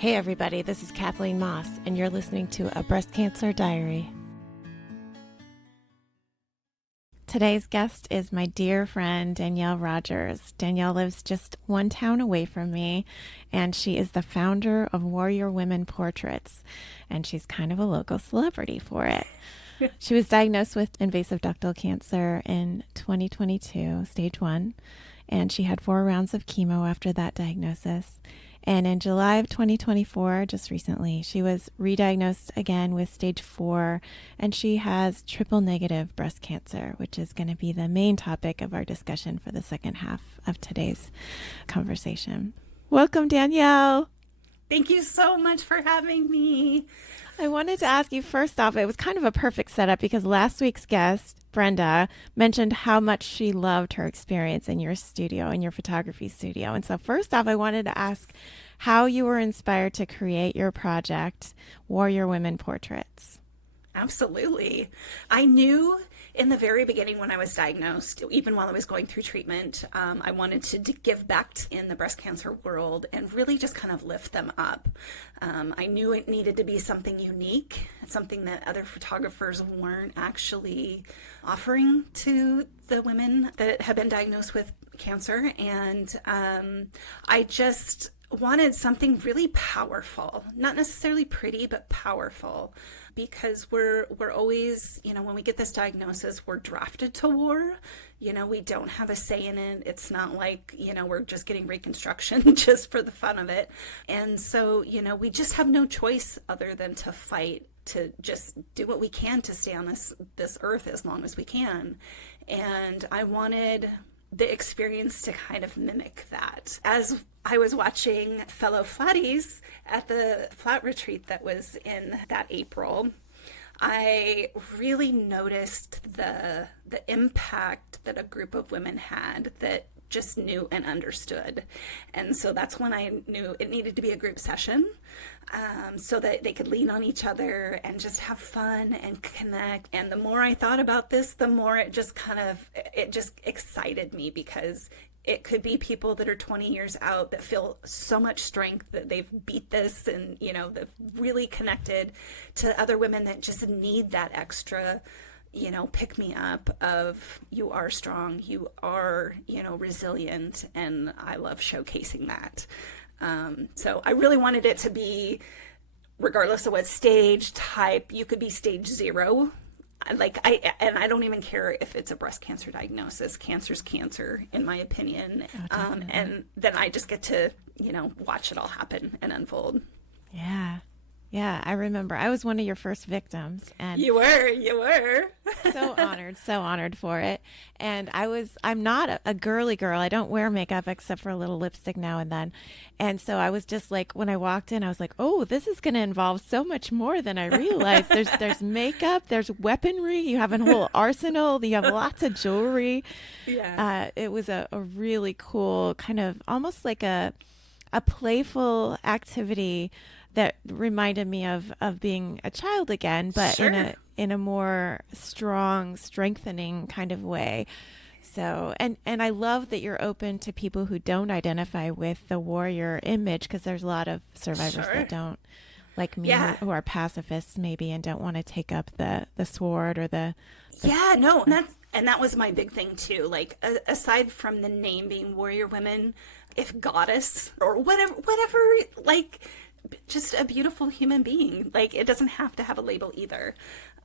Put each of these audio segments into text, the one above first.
Hey everybody, this is Kathleen Moss, and you're listening to A Breast Cancer Diary. Today's guest is my dear friend, Danyel Rogers. Danyel lives just one town away from me, and she is the founder of Warrior Women Portraits, and she's kind of a local celebrity for it. She was diagnosed with invasive ductal cancer in 2022, stage 1, and she had 4 rounds of chemo after that diagnosis. And in July of 2024, just recently, she was re-diagnosed again with stage 4, and she has triple negative breast cancer, which is going to be the main topic of our discussion for the second half of today's conversation. Welcome, Danyel. Thank you so much for having me. I wanted to ask you first off, it was kind of a perfect setup because last week's guest, Brenda, mentioned how much she loved her experience in your studio, in your photography studio. And so first off, I wanted to ask how you were inspired to create your project, Warrior Women Portraits. Absolutely. I knew in the very beginning when I was diagnosed, even while I was going through treatment, I wanted to give back in the breast cancer world and really just kind of lift them up. I knew it needed to be something unique, something that other photographers weren't actually offering to the women that have been diagnosed with cancer. And I just wanted something really powerful, not necessarily pretty, but powerful, because we're always, when we get this diagnosis, we're drafted to war. We don't have a say in it. It's not like, we're just getting reconstruction just for the fun of it. And so, we just have no choice other than to fight, to just do what we can to stay on this earth as long as we can. And I wanted the experience to kind of mimic that. As I was watching fellow flatties at the flat retreat that was in that April, I really noticed the impact that a group of women had that just knew and understood. And so that's when I knew it needed to be a group session, so that they could lean on each other and just have fun and connect. And the more I thought about this, the more it just excited me, because it could be people that are 20 years out that feel so much strength that they've beat this, and they've really connected, to other women that just need that extra pick me up of, you are strong, you are, resilient. And I love showcasing that. So I really wanted it to be, regardless of what stage type, you could be stage 0. I don't even care if it's a breast cancer diagnosis. Cancer's cancer, in my opinion. And then I just get to, watch it all happen and unfold. Yeah, I remember. I was one of your first victims, and you were so honored for it. And I'm not a girly girl. I don't wear makeup except for a little lipstick now and then. And so I was just like, when I walked in, I was like, oh, this is going to involve so much more than I realized. There's makeup, there's weaponry, you have a whole arsenal, you have lots of jewelry. Yeah. It was a really cool, kind of almost like a playful activity that reminded me of being a child again, but sure. in a more strong, strengthening kind of way. So, and I love that you're open to people who don't identify with the warrior image, because there's a lot of survivors Sure. that don't, like me, Yeah. who are pacifists maybe, and don't want to take up the sword or the Yeah, no, and that was my big thing too. Like, aside from the name being Warrior Women, if goddess or whatever, like, just a beautiful human being. Like, it doesn't have to have a label either.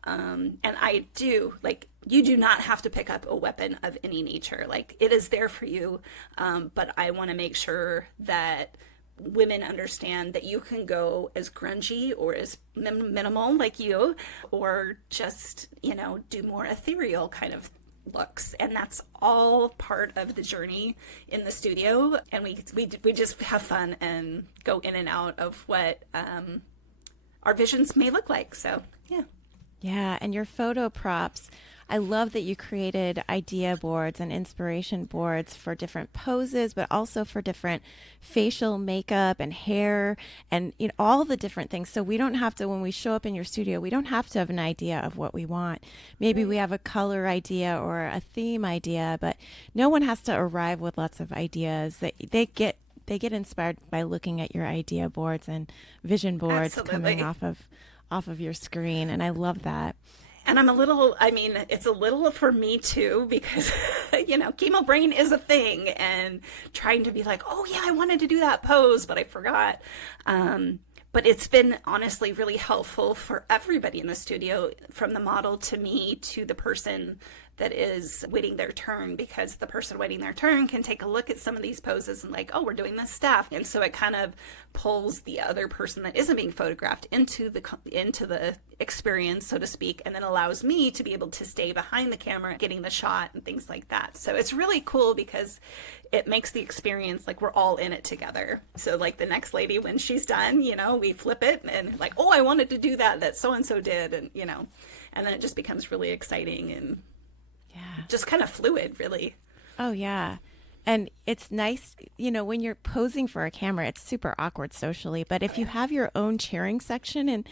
And I do, like, you do not have to pick up a weapon of any nature. Like, it is there for you. But I want to make sure that women understand that you can go as grungy or as minimal like you, or just, do more ethereal kind of looks. And that's all part of the journey in the studio. And we just have fun and go in and out of what our visions may look like. So, yeah. Yeah, and your photo props. I love that you created idea boards and inspiration boards for different poses, but also for different facial makeup and hair and all the different things. So we don't have to, when we show up in your studio, we don't have to have an idea of what we want. Maybe we have a color idea or a theme idea, but no one has to arrive with lots of ideas. They get they get inspired by looking at your idea boards and vision boards coming Absolutely. off of your screen, and I love that. And I'm a little, I mean, it's a little for me too, because, chemo brain is a thing, and trying to be like, oh yeah, I wanted to do that pose, but I forgot. But it's been honestly really helpful for everybody in the studio, from the model to me to the person that is waiting their turn, because the person waiting their turn can take a look at some of these poses and like, oh, we're doing this stuff. And so it kind of pulls the other person that isn't being photographed into the experience, so to speak, and then allows me to be able to stay behind the camera getting the shot and things like that. So it's really cool because it makes the experience like we're all in it together. So like the next lady, when she's done, we flip it and like, oh, I wanted to do that so and so did, and and then it just becomes really exciting and Yeah. just kind of fluid, really. Oh, yeah. And it's nice, when you're posing for a camera, it's super awkward socially. But if you have your own cheering section in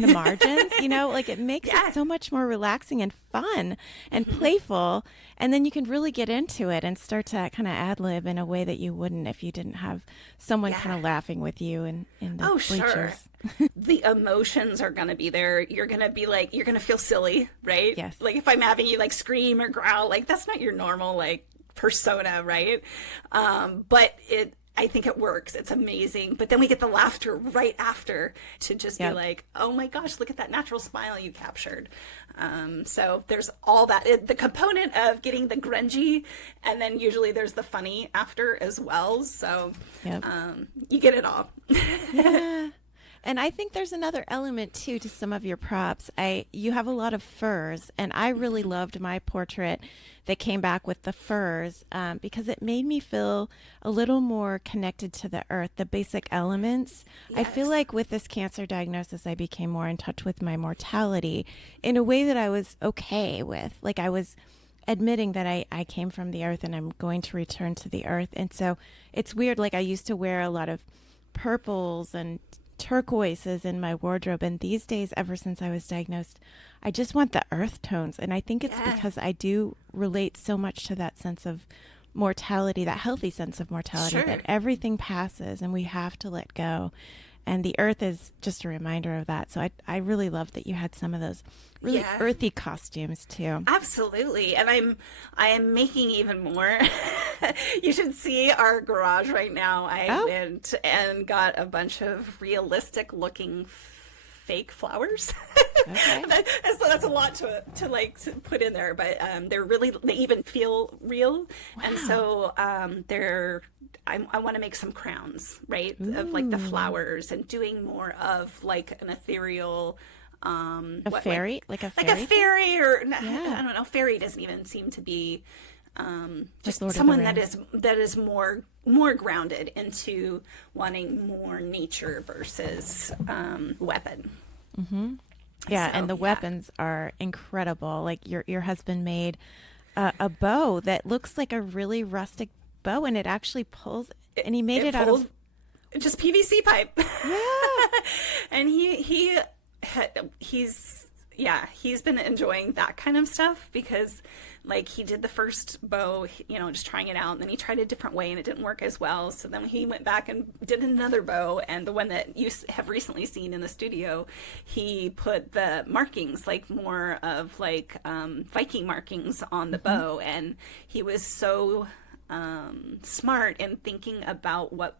the margins, like it makes Yeah. it so much more relaxing and fun and playful. And then you can really get into it and start to kind of ad lib in a way that you wouldn't if you didn't have someone kind of Yeah. laughing with you in the Oh, sure. bleachers. The emotions are going to be there. You're going to be like, you're going to feel silly, right? Yes. Like if I'm having you like scream or growl, like that's not your normal like persona, right? But I think it works. It's amazing. But then we get the laughter right after to just be Yep. like, oh my gosh, look at that natural smile you captured. So there's all that. The component of getting the grungy, and then usually there's the funny after as well. So Yep. you get it all. Yeah. And I think there's another element too to some of your props. You have a lot of furs, and I really loved my portrait that came back with the furs because it made me feel a little more connected to the earth, the basic elements. I feel Yes. like with this cancer diagnosis, I became more in touch with my mortality in a way that I was okay with. Like I was admitting that I came from the earth and I'm going to return to the earth. And so it's weird. Like I used to wear a lot of purples and turquoises in my wardrobe, and these days, ever since I was diagnosed, I just want the earth tones. And I think it's Yeah. because I do relate so much to that sense of mortality, that healthy sense of mortality, Sure. that everything passes and we have to let go. And the earth is just a reminder of that. So I really love that you had some of those really Yeah. earthy costumes too. Absolutely. And I am making even more. You should see our garage right now. I Oh. went and got a bunch of realistic looking fake flowers. Okay. That's a lot to like to put in there, but they even feel real. And so I want to make some crowns, right? Of like the flowers, and doing more of like an ethereal A fairy, like a like fairy, a fairy, or Yeah. I don't know, fairy doesn't even seem to be just Lord of the someone Rings. that is more grounded into wanting more nature versus weapon. Yeah, So, and the yeah. weapons are incredible. Like your husband made a bow that looks like a really rustic bow, and it actually pulls. And he made it out pulls of just PVC pipe. yeah. And he's been enjoying that kind of stuff, because like he did the first bow, just trying it out, and then he tried a different way and it didn't work as well. So then he went back and did another bow, and the one that you have recently seen in the studio, he put the markings, like more of like Viking markings on the bow, and he was so smart in thinking about what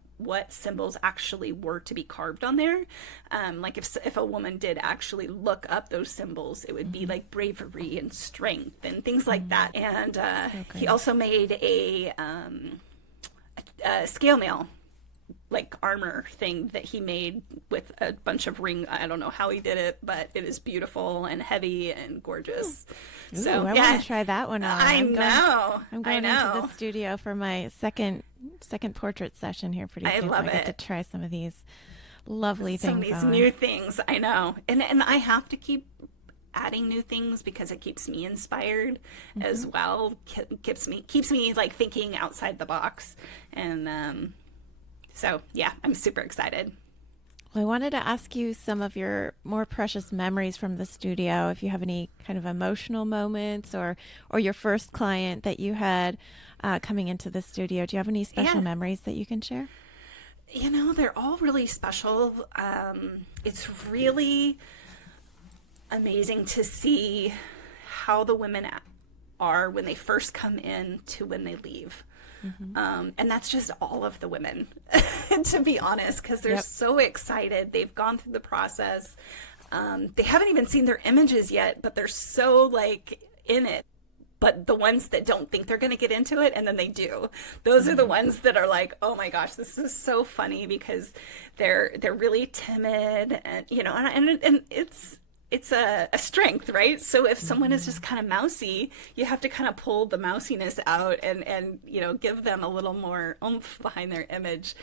symbols actually were to be carved on there. Like if a woman did actually look up those symbols, it would be like bravery and strength and things like that. And he also made a scale mail like armor thing that he made with a bunch of ring. I don't know how he did it, but it is beautiful and heavy and gorgeous. Ooh, I want to try that one on. I know. I'm going I know. into the studio for my second portrait session here pretty I soon. love so I get it. to try some of these lovely Some of things these on. new things. I know. And I have to keep adding new things because it keeps me inspired as well. Keeps me like thinking outside the box. And so yeah, I'm super excited. Well, I wanted to ask you some of your more precious memories from the studio. If you have any kind of emotional moments, or your first client that you had coming into the studio. Do you have any special Yeah. memories that you can share? They're all really special. It's really amazing to see how the women are when they first come in to when they leave. Mm-hmm. And that's just all of the women, to be honest, because they're Yep. so excited. They've gone through the process. They haven't even seen their images yet, but they're so like in it. But the ones that don't think they're going to get into it and then they do, those are the ones that are like, oh my gosh, this is so funny, because they're really timid, and and it's a strength, right? So if someone is just kind of mousy, you have to kind of pull the mousiness out and give them a little more oomph behind their image.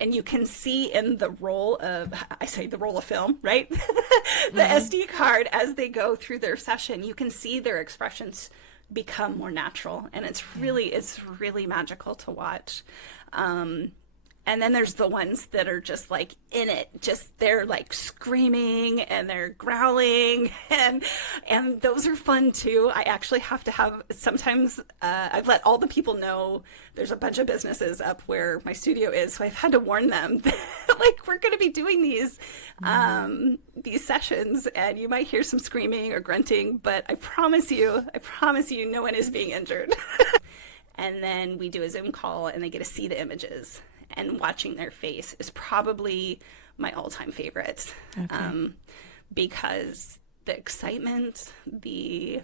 And you can see in the roll of, I say the roll of film, right? The SD card, as they go through their session, you can see their expressions become more natural. And it's really magical to watch. And then there's the ones that are just like in it, just they're like screaming and they're growling, and those are fun too. I actually have to have sometimes I've let all the people know there's a bunch of businesses up where my studio is, so I've had to warn them that, like, we're going to be doing these sessions, and you might hear some screaming or grunting, but I promise you, no one is being injured. And then we do a Zoom call, and they get to see the images. And watching their face is probably my all-time favorite. Okay. Because the excitement, I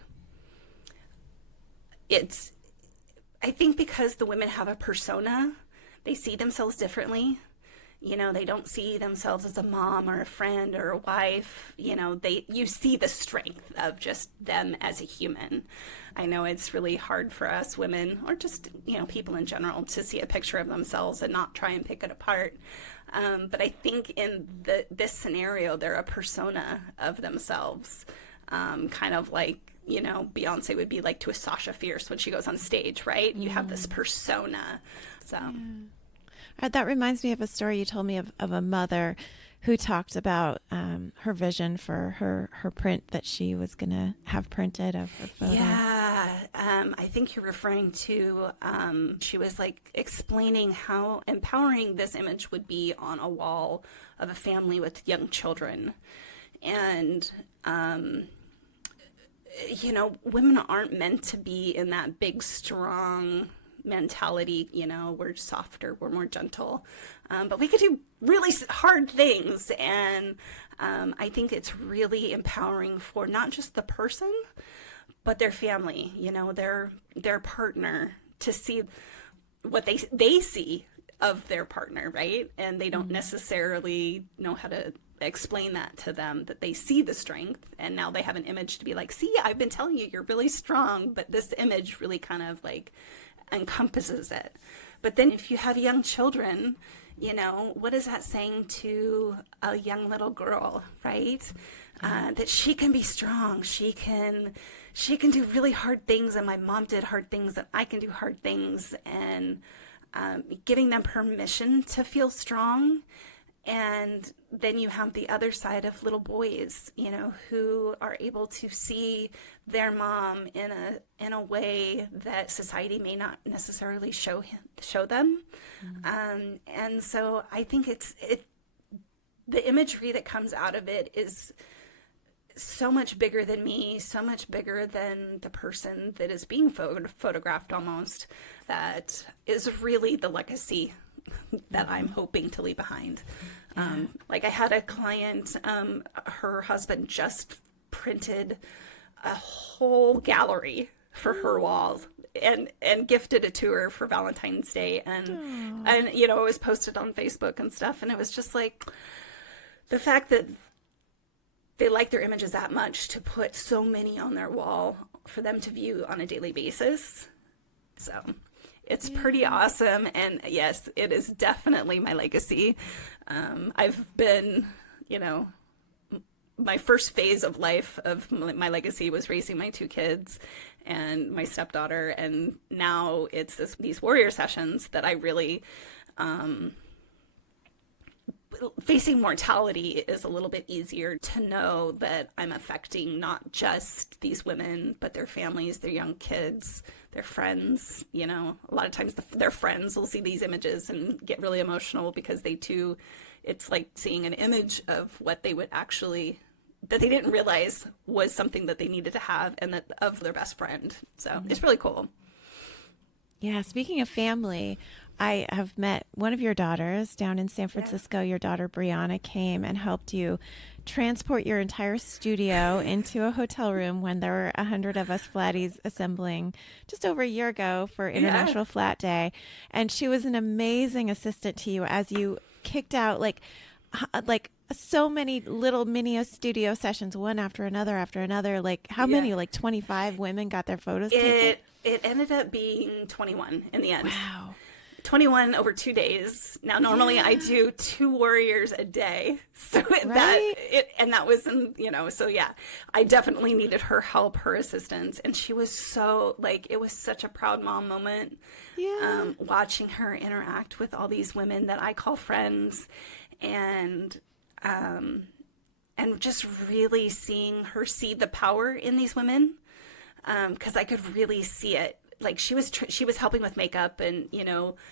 think because the women have a persona, they see themselves differently. They don't see themselves as a mom or a friend or a wife. You see the strength of just them as a human. I know it's really hard for us women, or just, people in general, to see a picture of themselves and not try and pick it apart. But I think in this scenario, they're a persona of themselves, kind of like, Beyonce would be like to a Sasha Fierce when she goes on stage, right? You have this persona. So. Yeah. That reminds me of a story you told me of a mother who talked about her vision for her print that she was going to have printed of her photo. Yeah, I think you're referring to, she was like explaining how empowering this image would be on a wall of a family with young children. And, women aren't meant to be in that big, strong mentality. We're softer, we're more gentle, but we could do really hard things. And I think it's really empowering for not just the person, but their family, their partner, to see what they see of their partner, right? And they don't necessarily know how to explain that to them, that they see the strength, and now they have an image to be like, see, I've been telling you, you're really strong, but this image really kind of like encompasses it. But then if you have young children, what is that saying to a young little girl, right? That she can be strong, she can do really hard things, and my mom did hard things, and I can do hard things. And giving them permission to feel strong. And then you have the other side of little boys, who are able to see their mom in a way that society may not necessarily show them. And so I think the imagery that comes out of it is so much bigger than me, so much bigger than the person that is being photographed almost, that is really the legacy that I'm hoping to leave behind. Like I had a client, her husband just printed a whole gallery for her walls and gifted it to her for Valentine's Day. And it was posted on Facebook and stuff. And it was just like the fact that they like their images that much to put so many on their wall for them to view on a daily basis. So it's pretty awesome. And yes, it is definitely my legacy. I've been, my first phase of life of my legacy was raising my two kids and my stepdaughter. And now it's these warrior sessions that I really, facing mortality is a little bit easier to know that I'm affecting not just these women, but their families, their young kids, their friends. You know, a lot of times their friends will see these images and get really emotional because they too, it's like seeing an image of what they would actually, that they didn't realize was something that they needed to have, and that of their best friend. So it's really cool. Yeah, speaking of family, I have met one of your daughters down in San Yeah. Francisco. Your daughter Brianna came and helped you transport your entire studio into a hotel room when there were 100 of us flatties assembling just over a year ago for Yeah. International Flat Day. And she was an amazing assistant to you as you kicked out like so many little mini studio sessions, one after another. Like how Yeah. many? Like 25 women got their photos taken? It ended up being 21 in the end. Wow. 21 over 2 days. Now, normally I Yeah. do 2 warriors a day. So Right? that was, so yeah, I definitely needed her help, her assistance. And she was so, like, it was such a proud mom moment, Yeah. watching her interact with all these women that I call friends, and, and just really seeing her see the power in these women, because I could really see it. Like she was helping with makeup and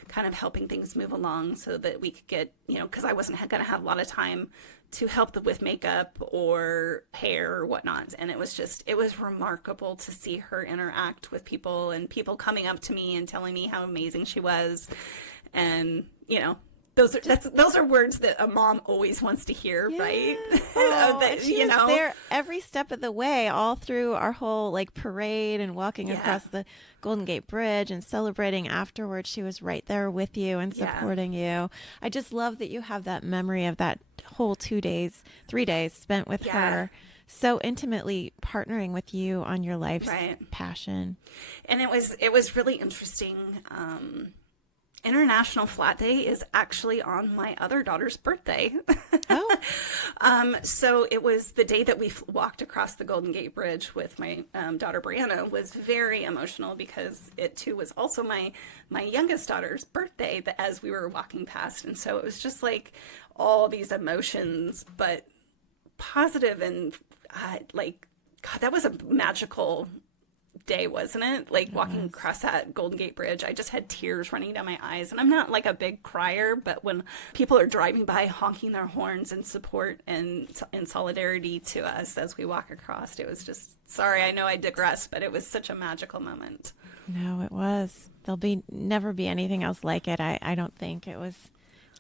kind of helping things move along so that we could get because I wasn't going to have a lot of time to help with makeup or hair or whatnot. And it was remarkable to see her interact with people and people coming up to me and telling me how amazing she was, and those are words that a mom always wants to hear, Yeah. right? Oh, That, and she was there every step of the way, all through our whole like parade and walking Yeah, across the Golden Gate Bridge and celebrating afterwards. She was right there with you and yeah, supporting you. I just love that you have that memory of that whole 2 days, 3 days spent with yeah, her, so intimately partnering with you on your life's right. passion. And it was really interesting. International Flat Day is actually on my other daughter's birthday. Oh, So it was the day that we walked across the Golden Gate Bridge with my daughter Brianna was very emotional because it too was also my youngest daughter's birthday as we were walking past. And so it was just like all these emotions, but positive and like, God, that was a magical day, wasn't it? Like it walking was. across that Golden Gate Bridge, I just had tears running down my eyes. And I'm not like a big crier, but when people are driving by honking their horns in support and in solidarity to us as we walk across, it was just, sorry, I know I digress, but it was such a magical moment. No, it was. There'll be never be anything else like it. I don't think it was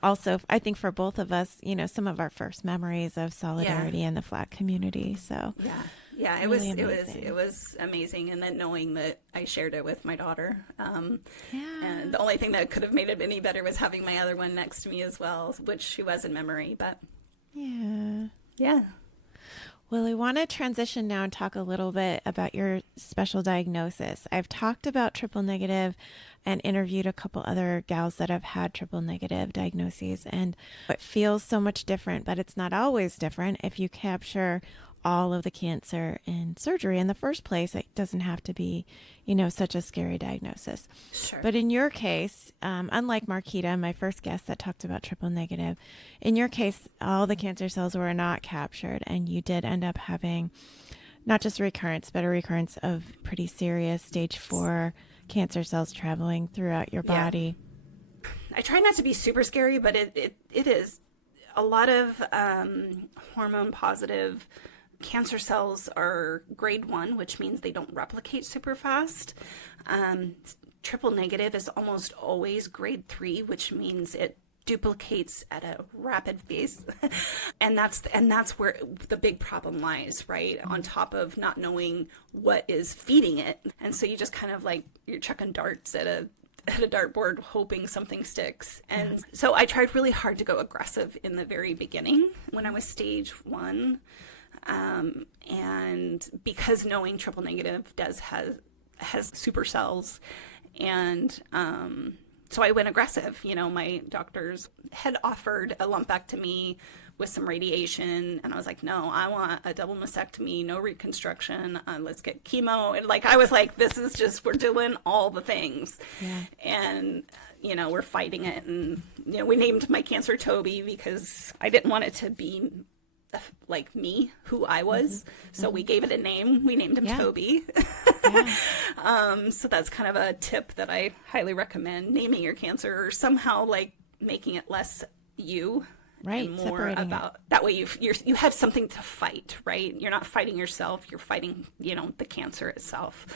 also, I think for both of us, some of our first memories of Yeah. solidarity in the Flat community. So Yeah. Yeah, it really was it was it amazing. was amazing, and then knowing that I shared it with my daughter, and Yeah. the only thing that could have made it any better was having my other one next to me as well, which she was in memory. But Yeah. yeah, Well, I want to transition now and talk a little bit about your special diagnosis. I've talked about triple negative and interviewed a couple other gals that have had triple negative diagnoses, and it feels so much different, but it's not always different if you capture all of the cancer in surgery in the first place. It doesn't have to be, such a scary diagnosis. sure. But in your case, unlike Marquita, my first guest that talked about triple negative, in your case, all the cancer cells were not captured, and you did end up having not just a recurrence, but a recurrence of pretty serious stage 4 cancer cells traveling throughout your Yeah, body. I try not to be super scary, but it is a lot of hormone positive cancer cells are grade 1, which means they don't replicate super fast. Um, Triple negative is almost always grade 3, which means it duplicates at a rapid pace. And that's where the big problem lies, right? On top of not knowing what is feeding it. And so you just kind of like you're chucking darts at a dartboard hoping something sticks. Yeah. And so I tried really hard to go aggressive in the very beginning when I was stage 1. And because knowing triple negative has super cells, and So I went aggressive. My doctors had offered a lumpectomy with some radiation, and I was like, no, I want a double mastectomy, no reconstruction. Let's get chemo. And I was like, this is just, we're doing all the things. Yeah. And we're fighting it. And we named my cancer Toby because I didn't want it to be like me, who I was. So we gave it a name. We named him Toby. So that's kind of a tip that I highly recommend, naming your cancer, or somehow making it less you, Right, and more about that way you have something to fight, right? You're not fighting yourself, you're fighting the cancer itself.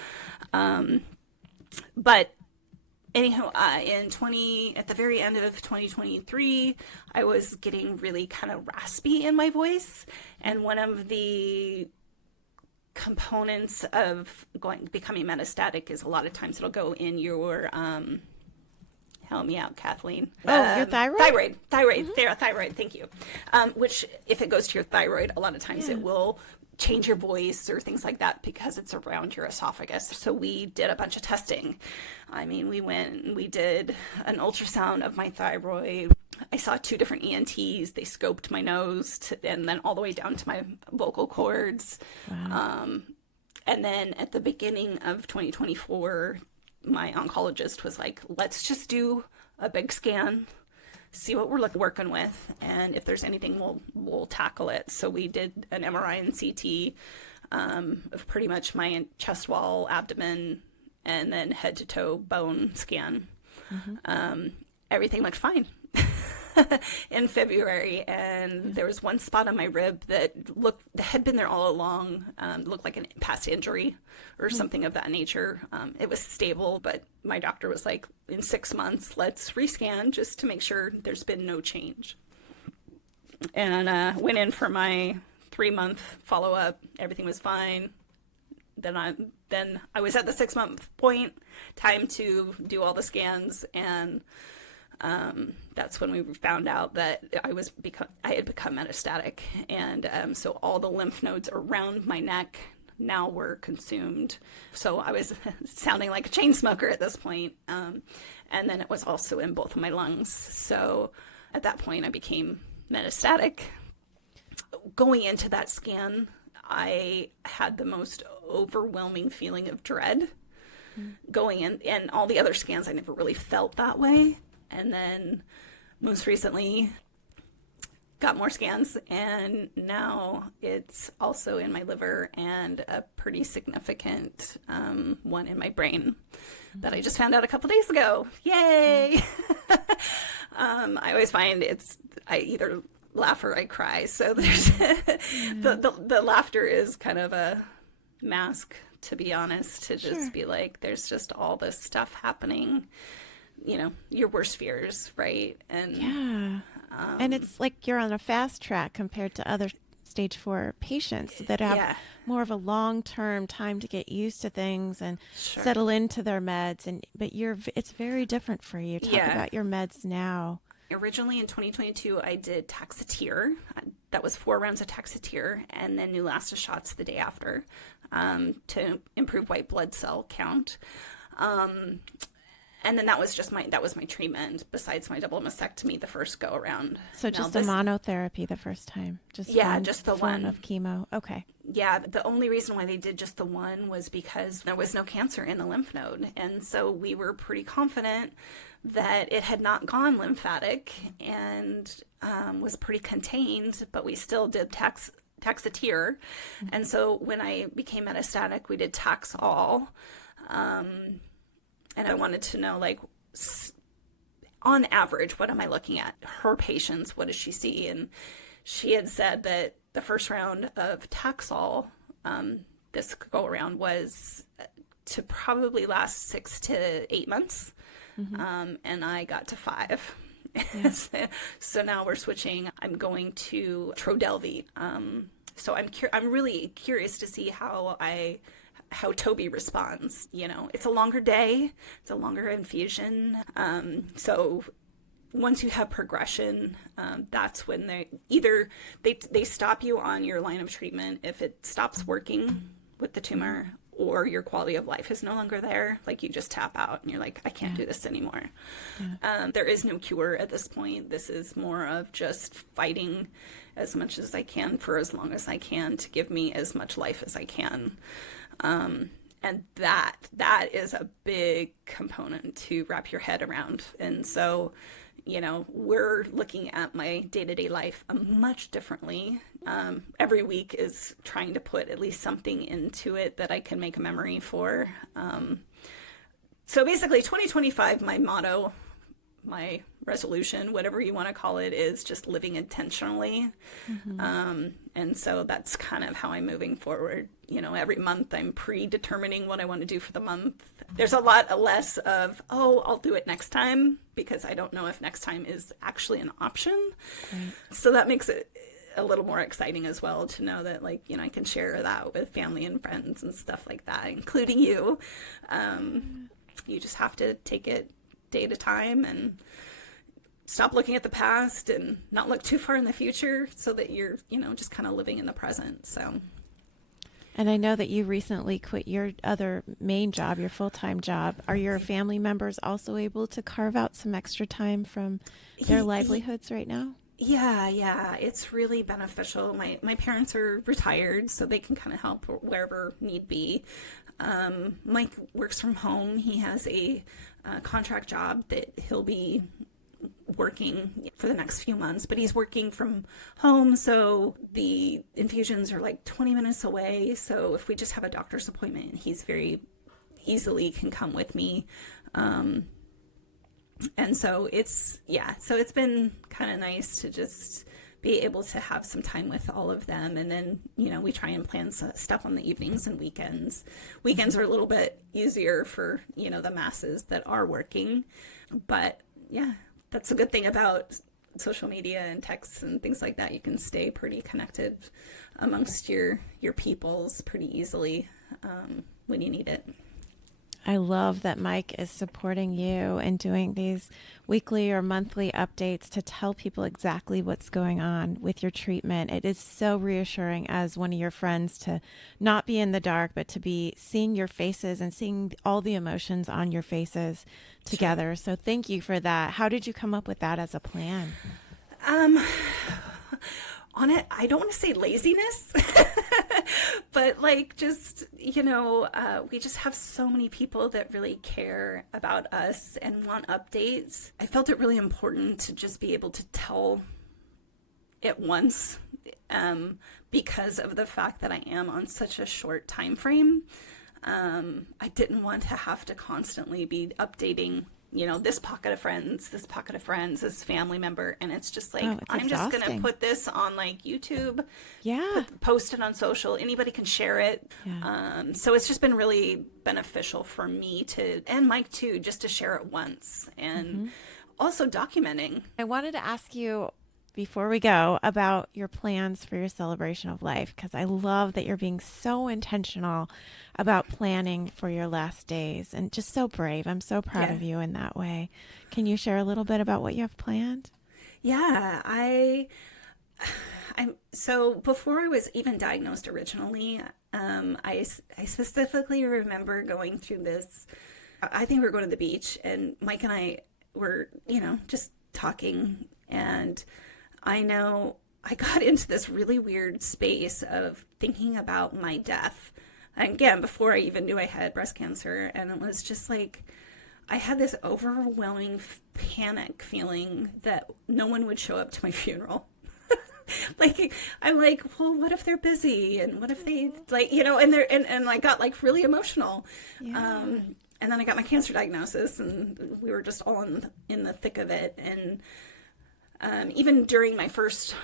But anyhow, at the very end of 2023, I was getting really kind of raspy in my voice, and one of the components of becoming metastatic is a lot of times it'll go in your help me out, Kathleen. Your thyroid? Thyroid. Thyroid. Thank you. Which, if it goes to your thyroid, a lot of times it will change your voice or things like that because it's around your esophagus. So we did a bunch of testing. I mean, we did an ultrasound of my thyroid. I saw 2 different ENTs. They scoped my nose and then all the way down to my vocal cords. Wow. And then at the beginning of 2024, my oncologist was like, let's just do a big scan, see what we're working with, and if there's anything, we'll tackle it. So we did an MRI and CT of pretty much my chest wall, abdomen, and then head to toe bone scan. Everything looked fine in February, and there was one spot on my rib that had been there all along, looked like a past injury or something of that nature. It was stable, but my doctor was like, in 6 months, let's rescan just to make sure there's been no change. And went in for my 3-month follow-up. Everything was fine. Then I was at the 6-month point, time to do all the scans, and that's when we found out that I had become metastatic, and so all the lymph nodes around my neck now were consumed. So I was sounding like a chain smoker at this point, and then it was also in both of my lungs. So at that point, I became metastatic. Going into that scan, I had the most overwhelming feeling of dread. Going in, and all the other scans, I never really felt that way. And then most recently got more scans, and now it's also in my liver and a pretty significant one in my brain that I just found out a couple days ago. Yay! I always find I either laugh or I cry. So there's the laughter is kind of a mask, to be honest, to just be like, there's just all this stuff happening. Your worst fears, right? And and it's like you're on a fast track compared to other stage 4 patients that have more of a long-term time to get used to things and settle into their meds. But it's very different for you. Talk about your meds now. Originally in 2022, I did Taxotere. That was 4 rounds of Taxotere, and then Neulasta shots the day after to improve white blood cell count. And then that was my treatment besides my double mastectomy the first go around. So just a monotherapy the first time? Just the one of chemo. Okay. Yeah, the only reason why they did just the one was because there was no cancer in the lymph node. And so we were pretty confident that it had not gone lymphatic and was pretty contained, but we still did Taxotere. And so when I became metastatic, we did Taxol. And I wanted to know, on average, what am I looking at? Her patients, what does she see? And she had said that the first round of Taxol, this go around, was to probably last 6 to 8 months. And I got to 5. Yeah. So now we're switching. I'm going to Trodelvy. So I'm really curious to see how Toby responds. It's a longer day, it's a longer infusion. So once you have progression, that's when they stop you on your line of treatment if it stops working with the tumor, or your quality of life is no longer there. Like, you just tap out and you're like, I can't do this anymore. There is no cure at this point. This is more of just fighting as much as I can for as long as I can to give me as much life as I can. And that is a big component to wrap your head around. And so, we're looking at my day-to-day life much differently. Every week is trying to put at least something into it that I can make a memory for. So basically 2025, my motto, my resolution, whatever you want to call it, is just living intentionally. And so that's kind of how I'm moving forward. Every month I'm predetermining what I want to do for the month. There's a lot less of, I'll do it next time, because I don't know if next time is actually an option. Right. So that makes it a little more exciting as well, to know that, like, I can share that with family and friends and stuff like that, including you. You just have to take it day at a time and stop looking at the past and not look too far in the future, so that you're, just kind of living in the present. So. And I know that you recently quit your other main job, your full-time job. Are your family members also able to carve out some extra time from their livelihoods right now? Yeah. It's really beneficial. My parents are retired, so they can kind of help wherever need be. Mike works from home. He has a contract job that he'll be working for the next few months, but he's working from home, so the infusions are like 20 minutes away. So if we just have a doctor's appointment, he's very easily can come with me. And so it's been kind of nice to just be able to have some time with all of them. And then, we try and plan stuff on the evenings and weekends. Weekends are a little bit easier for, the masses that are working. But yeah, that's a good thing about social media and texts and things like that. You can stay pretty connected amongst your peoples pretty easily when you need it. I love that Mike is supporting you and doing these weekly or monthly updates to tell people exactly what's going on with your treatment. It is so reassuring as one of your friends to not be in the dark, but to be seeing your faces and seeing all the emotions on your faces together. Sure. So thank you for that. How did you come up with that as a plan? On it, I don't want to say laziness, but like just, we just have so many people that really care about us and want updates. I felt it really important to just be able to tell it once, because of the fact that I am on such a short time frame. I didn't want to have to constantly be updating this pocket of friends, this family member. And it's just like, I'm just going to put this on like YouTube, post it on social. Anybody can share it. Yeah. So it's just been really beneficial for me and Mike too, just to share it once, and also documenting. I wanted to ask you before we go about your plans for your celebration of life, because I love that you're being so intentional about planning for your last days, and just so brave. I'm so proud of you in that way. Can you share a little bit about what you have planned? Yeah, so before I was even diagnosed originally, I specifically remember going through this. I think we were going to the beach, and Mike and I were, just talking, and I know I got into this really weird space of thinking about my death. Again, before I even knew I had breast cancer. And it was just like, I had this overwhelming panic feeling that no one would show up to my funeral. Like, I'm like, well, what if they're busy? And what if they, like, and I got like really emotional. Yeah. And then I got my cancer diagnosis, and we were just all in the thick of it. And even during my first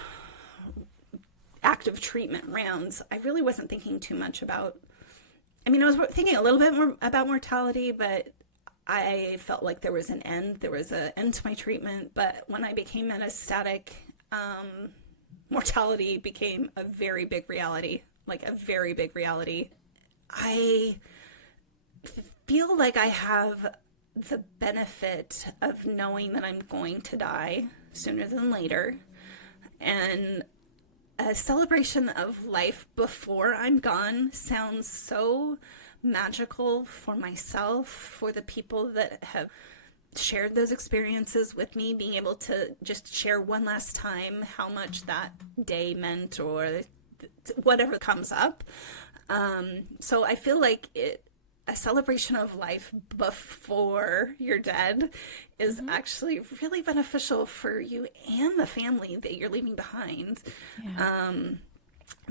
active treatment rounds, I really wasn't thinking too much about, I was thinking a little bit more about mortality, but I felt like there was an end to my treatment. But when I became metastatic, mortality became a very big reality, I feel like I have the benefit of knowing that I'm going to die sooner than later, and a celebration of life before I'm gone sounds so magical for myself, for the people that have shared those experiences with me, being able to just share one last time how much that day meant or whatever comes up. So I feel like a celebration of life before you're dead is actually really beneficial for you and the family that you're leaving behind. Yeah.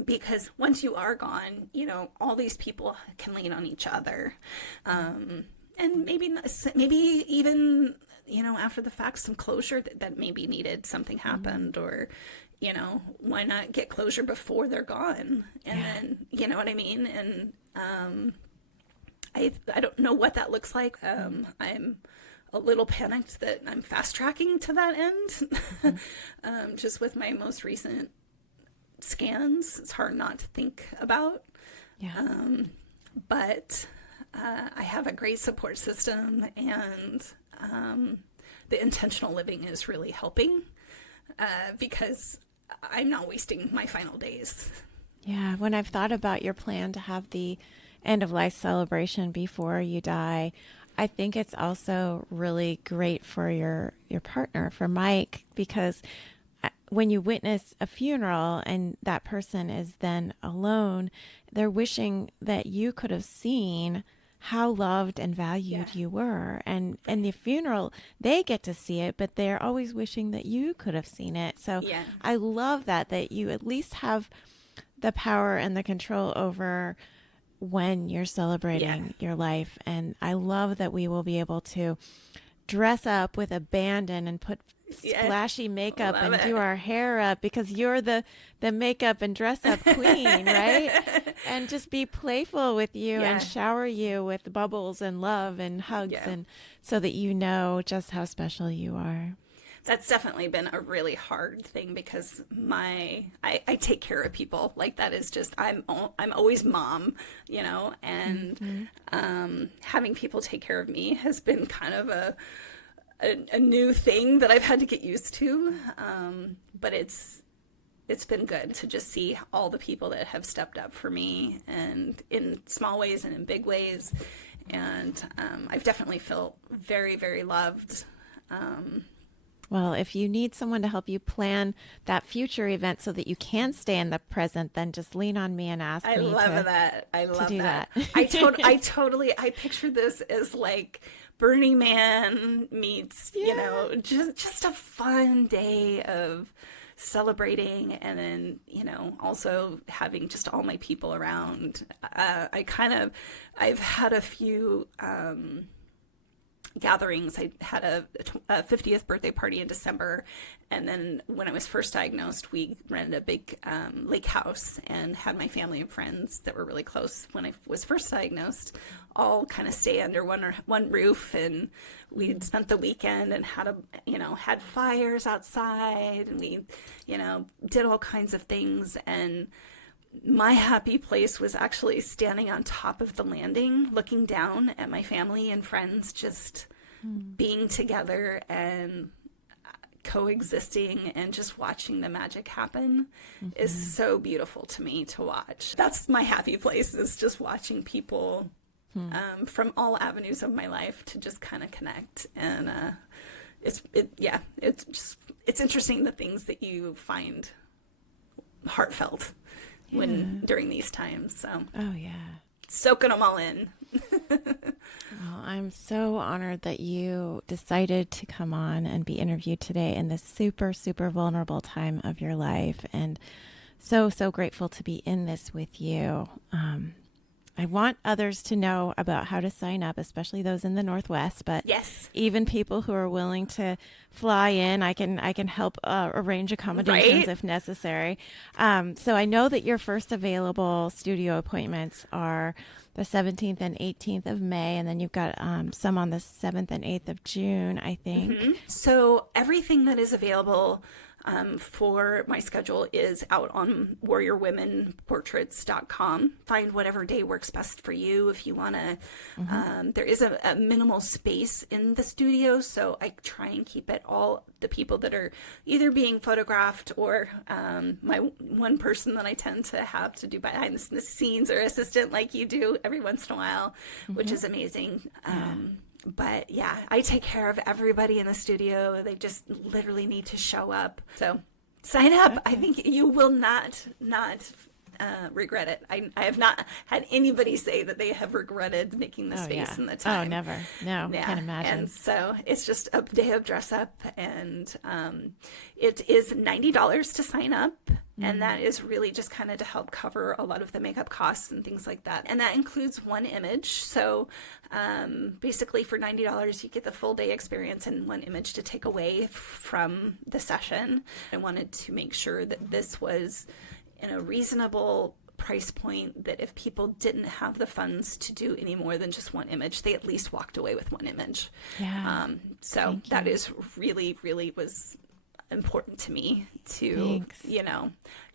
Because once you are gone, you know, all these people can lean on each other. And maybe even, you know, after the fact, some closure that maybe needed, something happened, or, you know, why not get closure before they're gone? And then, you know what I mean? And I don't know what that looks like. I'm a little panicked that I'm fast tracking to that end. Just with my most recent scans, it's hard not to think about. Yeah. But I have a great support system, and the intentional living is really helping because I'm not wasting my final days. Yeah. When I've thought about your plan to have the end of life celebration before you die, I think it's also really great for your partner, for Mike, because when you witness a funeral and that person is then alone, they're wishing that you could have seen how loved and valued you were. And in the funeral, they get to see it, but they're always wishing that you could have seen it. So I love that you at least have the power and the control over when you're celebrating your life. And I love that we will be able to dress up with abandon and put splashy makeup and do our hair up because you're the makeup and dress up queen, right? And just be playful with you and shower you with bubbles and love and hugs, and so that you know just how special you are. That's definitely been a really hard thing because I take care of people. Like, that is just, I'm always mom, you know, and having people take care of me has been kind of a new thing that I've had to get used to. But it's been good to just see all the people that have stepped up for me, and in small ways and in big ways. And I've definitely felt very, very loved. Well, if you need someone to help you plan that future event so that you can stay in the present, then just lean on me and ask me I love that. I picture this as like Burning Man meets, you know, just a fun day of celebrating, and then, you know, also having just all my people around. I've had a few gatherings. I had a 50th birthday party in December, and then when I was first diagnosed, we rented a big lake house and had my family and friends that were really close when I was first diagnosed all kind of stay under one roof, and we spent the weekend and had fires outside, and we, you know, did all kinds of things. And my happy place was actually standing on top of the landing, looking down at my family and friends, just being together and coexisting and just watching the magic happen is so beautiful to me to watch. That's my happy place, is just watching people from all avenues of my life to just kind of connect. And it's interesting the things that you find heartfelt during these times. So soaking them all in. Well, I'm so honored that you decided to come on and be interviewed today in this super, super vulnerable time of your life, and so grateful to be in this with you. I want others to know about how to sign up, especially those in the Northwest, but even people who are willing to fly in, I can help arrange accommodations if necessary. So I know that your first available studio appointments are the 17th and 18th of May, and then you've got some on the 7th and 8th of June, I think. So everything that is available for my schedule is out on warriorwomenportraits.com. Find whatever day works best for you. If you want to, there is a minimal space in the studio, so I try and keep it all the people that are either being photographed or my one person that I tend to have to do behind the scenes or assistant like you do every once in a while, which is amazing. But yeah, I take care of everybody in the studio. They just literally need to show up. So sign up. Okay. I think you will not regret it. I have not had anybody say that they have regretted making the space and the time. Oh, never. No, can't imagine. And so it's just a day of dress up, and it is $90 to sign up. And that is really just kind of to help cover a lot of the makeup costs and things like that. And that includes one image. So basically for $90, you get the full day experience and one image to take away from the session. I wanted to make sure that this was in a reasonable price point, that if people didn't have the funds to do any more than just one image, they at least walked away with one image. Yeah. So that is really, really was important to me to,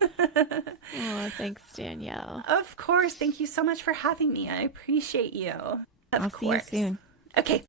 Oh, thanks, Danyel. Of course. Thank you so much for having me. I appreciate you. I'll see you soon. Okay.